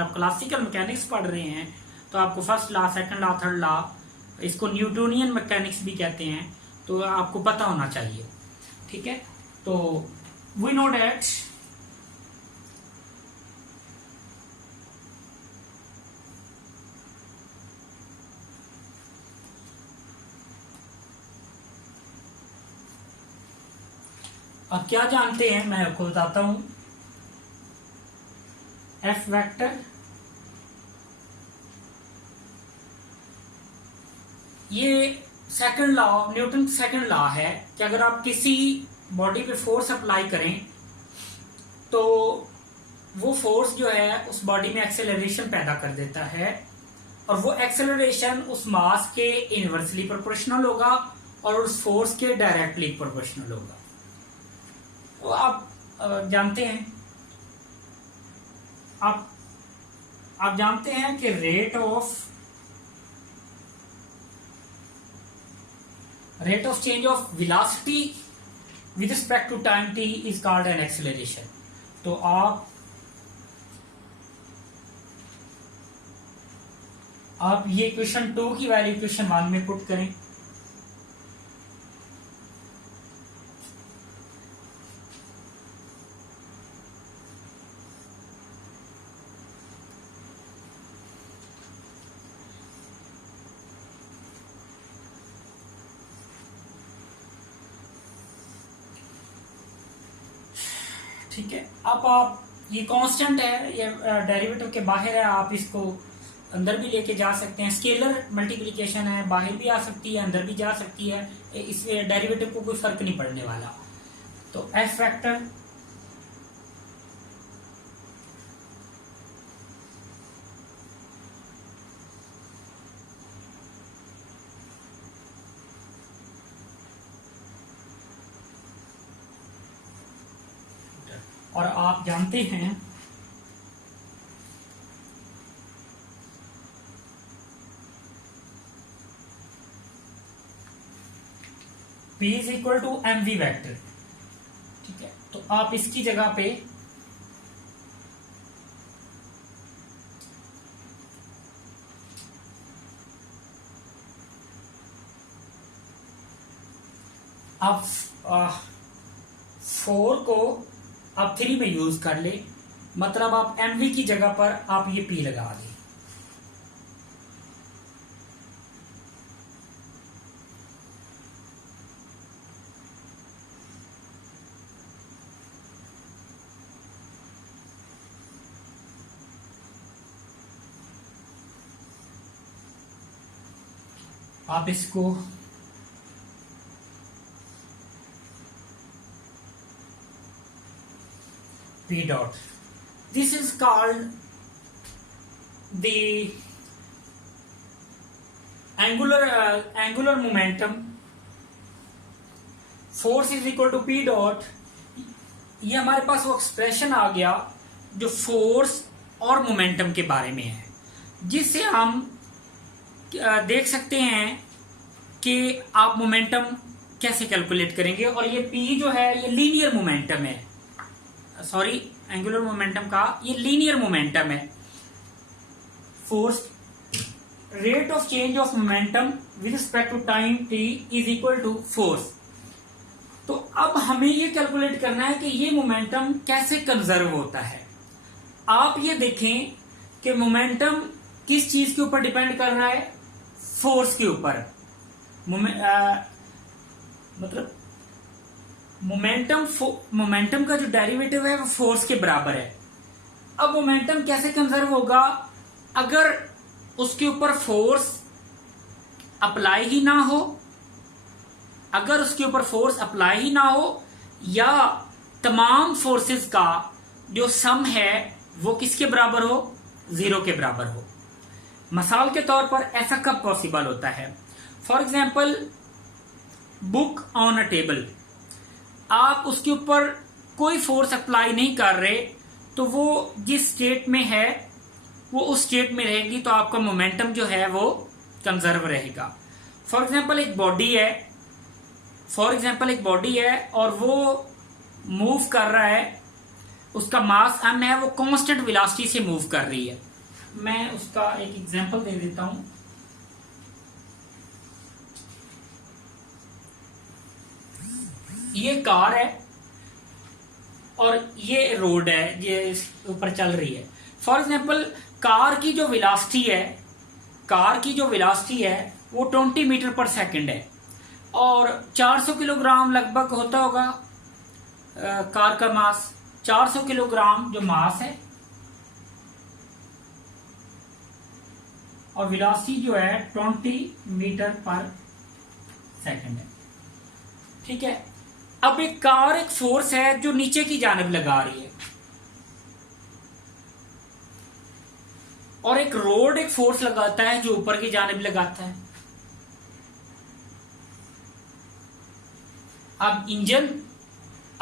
आप classical mechanics पढ़ रहे हैं तो आपको first law, second law, third law, इसको न्यूटोनियन मैकेनिक्स भी कहते हैं, तो आपको पता होना चाहिए। ठीक है, तो वी नो डैट अब क्या जानते हैं, मैं आपको बताता हूं। एफ वेक्टर ये second law, Newton second law है कि अगर आप किसी बॉडी पे फोर्स अप्लाई करें तो वो फोर्स जो है उस बॉडी में एक्सेलरेशन पैदा कर देता है, और वो एक्सेलरेशन उस मास के इनवर्सली प्रोपोर्शनल होगा और उस फोर्स के डायरेक्टली प्रोपोर्शनल होगा। तो आप जानते हैं, आप जानते हैं कि rate of change of velocity with respect to time t is called an acceleration. तो आप ये क्वेश्चन 2 की वैल्यू क्वेश्चन 1 में पुट करें। ठीक है, अब आप ये कांस्टेंट है, ये डेरिवेटिव के बाहर है, आप इसको अंदर भी लेके जा सकते हैं। स्केलर मल्टीप्लिकेशन है, बाहर भी आ सकती है, अंदर भी जा सकती है, इस डेरिवेटिव को कोई फर्क नहीं पड़ने वाला। तो एफ वेक्टर और आप जानते हैं P is equal to m v vector. ठीक है, तो आप इसकी जगह पे आप 4 को आप 3 में यूज कर ले, मतलब आप एमवी की जगह पर आप ये P लगा दें। आप इसको P dot, this is called the angular momentum. Force is equal to P dot। ये हमारे पास वो एक्सप्रेशन आ गया जो फोर्स और मोमेंटम के बारे में है, जिससे हम देख सकते हैं कि आप मोमेंटम कैसे कैलकुलेट करेंगे। और ये P जो है ये लीनियर मोमेंटम है, सॉरी एंगुलर मोमेंटम का ये लीनियर मोमेंटम है। Force rate of change of momentum with respect to time t is equal to force. तो अब हमें ये कैलकुलेट करना है कि ये मोमेंटम कैसे कंजर्व होता है। आप ये देखें कि मोमेंटम किस चीज के ऊपर डिपेंड कर रहा है, फोर्स के ऊपर। मतलब मोमेंटम का जो डेरिवेटिव है वो फोर्स के बराबर है। अब मोमेंटम कैसे कंजर्व होगा, अगर उसके ऊपर फोर्स अप्लाई ही ना हो, अगर उसके ऊपर फोर्स अप्लाई ही ना हो, या तमाम फोर्सेस का जो सम है वो किसके बराबर हो, 0 के बराबर हो। मिसाल के तौर पर ऐसा कब पॉसिबल होता है, for example book on a table, आप उसके ऊपर कोई फोर्स अप्लाई नहीं कर रहे, तो वो जिस स्टेट में है वो उस स्टेट में रहेगी, तो आपका मोमेंटम जो है वो कंजर्व रहेगा। फॉर एग्जाम्पल एक बॉडी है और वो मूव कर रहा है, उसका मास m है, वो कांस्टेंट वेलोसिटी से मूव कर रही है। मैं उसका एक एग्जांपल दे देता हूं। ये कार है और ये रोड है, ये इस ऊपर चल रही है। फॉर एग्जाम्पल कार की जो वेलोसिटी है वो 20 मीटर पर सेकंड है और 400 किलोग्राम लगभग होता होगा कार का मास। 400 किलोग्राम जो मास है और वेलोसिटी जो है 20 मीटर पर सेकंड है। ठीक है, अब एक कार एक फोर्स है जो नीचे की जानिब लगा रही है और एक रोड एक फोर्स लगाता है जो ऊपर की जानिब लगाता है। अब इंजन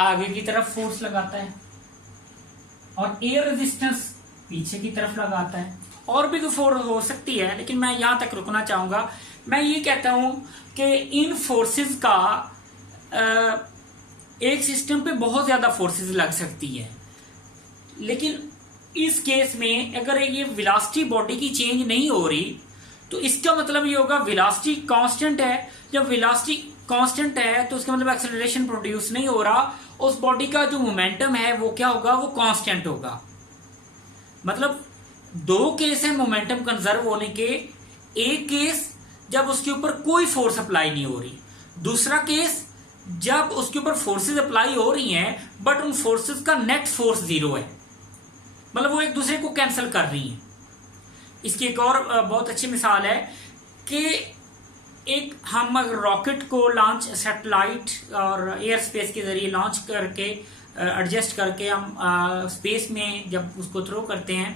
आगे की तरफ फोर्स लगाता है और एयर रेजिस्टेंस पीछे की तरफ लगाता है। और भी कोई फोर्स हो सकती है, लेकिन मैं यहां तक रुकना चाहूंगा। मैं ये कहता हूं कि इन फोर्सेस का एक सिस्टम पे बहुत ज्यादा फोर्सेस लग सकती है, लेकिन इस केस में अगर ये वेलोसिटी बॉडी की चेंज नहीं हो रही तो इसका मतलब ये होगा वेलोसिटी कांस्टेंट है। जब वेलोसिटी कांस्टेंट है तो उसका मतलब एक्सेलरेशन प्रोड्यूस नहीं हो रहा, उस बॉडी का जो मोमेंटम है वो क्या होगा, वो कांस्टेंट होगा। मतलब दो केस है मोमेंटम कंजर्व होने के। एक केस जब उसके ऊपर कोई फोर्स अप्लाई नहीं हो रही, दूसरा केस जब उसके ऊपर फोर्सेस अप्लाई हो रही हैं बट उन फोर्सेस का नेट फोर्स जीरो है, मतलब वो एक दूसरे को कैंसिल कर रही हैं। इसकी एक और बहुत अच्छी मिसाल है कि एक हम अगर रॉकेट को लॉन्च सैटेलाइट और एयर स्पेस के जरिए लॉन्च करके एडजस्ट करके हम स्पेस में जब उसको थ्रो करते हैं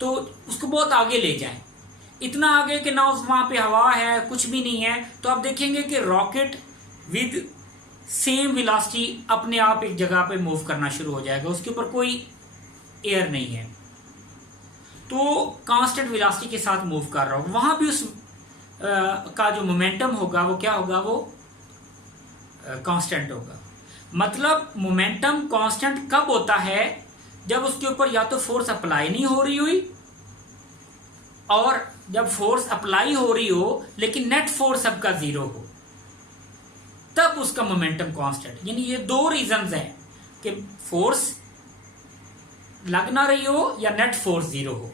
तो उसको बहुत आगे ले जाएं, इतना आगे कि ना वहां पे हवा है, कुछ भी नहीं है, तो आप देखेंगे कि रॉकेट विद सेम वेलोसिटी अपने आप एक जगह पे मूव करना शुरू हो जाएगा, उसके ऊपर कोई एयर नहीं है, तो कांस्टेंट वेलोसिटी के साथ मूव कर रहा हो। वहां भी उस का जो मोमेंटम होगा वो क्या होगा, वो कांस्टेंट होगा। मतलब मोमेंटम कांस्टेंट कब होता है, जब उसके ऊपर या तो फोर्स अप्लाई नहीं हो रही हुई और जब फोर्स अप्लाई हो रही हो लेकिन नेट फोर्स सबका जीरो हो, तब उसका मोमेंटम कांस्टेंट। यानी ये दो रीजंस हैं कि फोर्स लग ना रही हो या नेट फोर्स जीरो हो।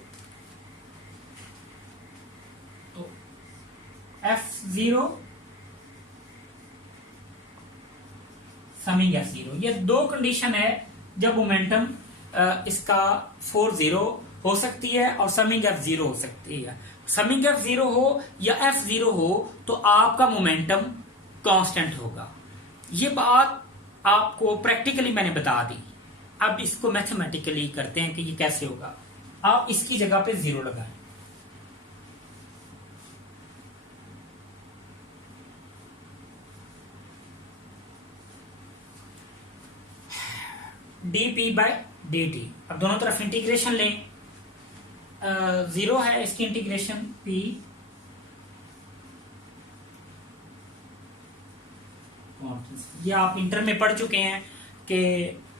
तो F0 समिंग F0, ये दो कंडीशन है जब मोमेंटम इसका फोर्स जीरो हो सकती है और समिंग F0 हो सकती है। समिंग F0 हो या F0 हो तो आपका मोमेंटम कांस्टेंट होगा। ये बात आपको प्रैक्टिकली मैंने बता दी। अब इसको मैथमेटिकली करते हैं कि ये कैसे होगा। आप इसकी जगह पे जीरो लगाएं, dp बाय dt। अब दोनों तरफ इंटीग्रेशन लें, जीरो है इसकी इंटीग्रेशन p ये आप इंटर में पढ़ चुके हैं कि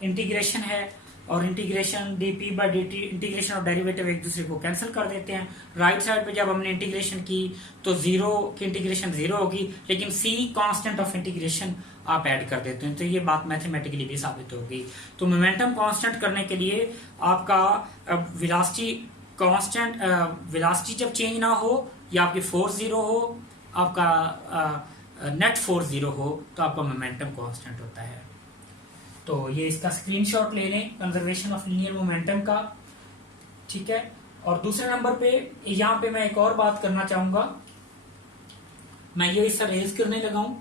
इंटीग्रेशन है और integration dp by dt, integration और डेरिवेटिव एक दूसरे को कैंसिल कर देते हैं। राइट साइड पे जब हमने इंटीग्रेशन की तो जीरो की इंटीग्रेशन जीरो होगी, लेकिन c कांस्टेंट ऑफ इंटीग्रेशन आप ऐड कर देते हैं, तो ये बात मैथमेटिकली भी साबित होगी। तो मोमेंटम कांस्टेंट करने के लिए आपका वेलोसिटी कांस्टेंट, वेलोसिटी जब चेंज ना हो या आपकी फोर्स जीरो हो, आपका नेट फोर्स जीरो हो, तो आपका मोमेंटम कांस्टेंट होता है। तो ये इसका स्क्रीनशॉट ले लें कंजर्वेशन ऑफ लीनियर मोमेंटम का, ठीक है। और दूसरे नंबर पे यहां पे मैं एक और बात करना चाहूंगा, मैं ये इससे रेज करने लगा हूं।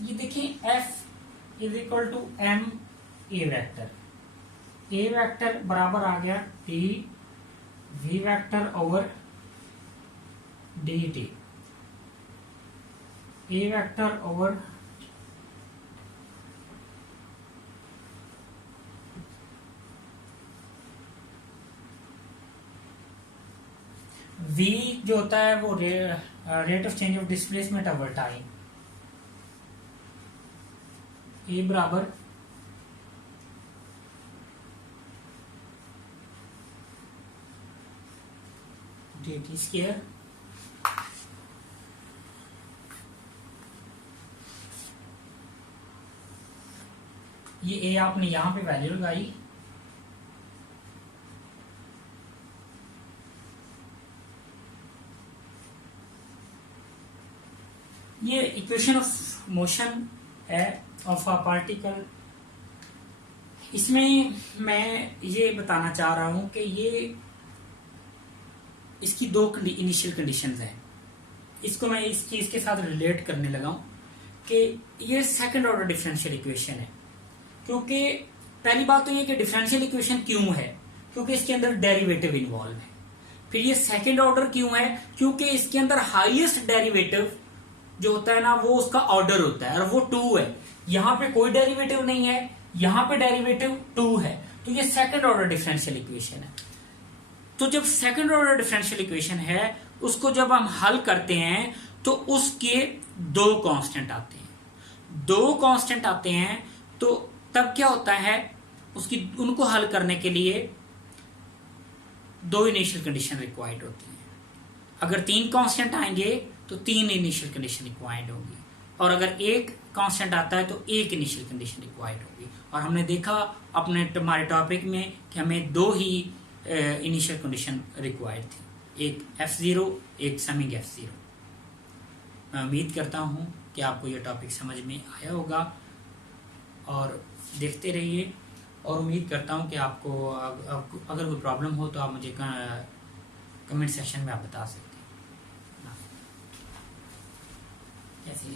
ये देखें F is equal to m a vector, a vector बराबर आ गया t v vector over dt, a vector over v जो होता है वो rate of change of displacement over time, a बराबर dt स्क्वायर, ये a आपने यहां पे वैल्यू लगाई, ये इक्वेशन ऑफ मोशन है ऑफ अ पार्टिकल। इसमें मैं ये बताना चाह रहा हूं कि ये इसकी दो इनिशियल कंडीशंस हैं। इसको मैं इस चीज के साथ रिलेट करने लगा हूं कि ये सेकंड ऑर्डर डिफरेंशियल इक्वेशन है। क्योंकि पहली बात तो ये कि डिफरेंशियल इक्वेशन क्यों है, क्योंकि इसके अंदर डेरिवेटिव इन्वॉल्व है। फिर ये सेकंड ऑर्डर क्यों है, क्योंकि इसके अंदर हाईएस्ट डेरिवेटिव जो होता है ना वो उसका ऑर्डर होता है और वो 2 है। यहां पे कोई डेरिवेटिव नहीं है, यहां पे डेरिवेटिव 2 है, तो ये सेकंड ऑर्डर डिफरेंशियल इक्वेशन है। तो जब सेकंड ऑर्डर डिफरेंशियल इक्वेशन है उसको जब हम हल करते हैं तो उसके 2 कांस्टेंट आते हैं। 2 कांस्टेंट आते हैं तो तब क्या होता है, उसकी उनको हल करने के लिए 2 इनिशियल कंडीशन रिक्वायर्ड होती हैं। अगर 3 कांस्टेंट आएंगे तो 3 इनिशियल कंडीशन रिक्वायर्ड होगी, और अगर 1 कांस्टेंट आता है तो 1 इनिशियल कंडीशन रिक्वायर्ड होगी। और हमने देखा अपने हमारे टॉपिक में कि हमें 2 ही इनिशियल कंडीशन रिक्वायर्ड थी, एक F0, एक समिंग F0। मैं उम्मीद करता हूं कि आपको यह टॉपिक समझ में आया होगा और देखते रहिए, और उम्मीद करता हूं कि आपको अगर कोई प्रॉब्लम हो तो आप मुझे कमेंट सेक्शन में आप बता सकते हैं। कैसे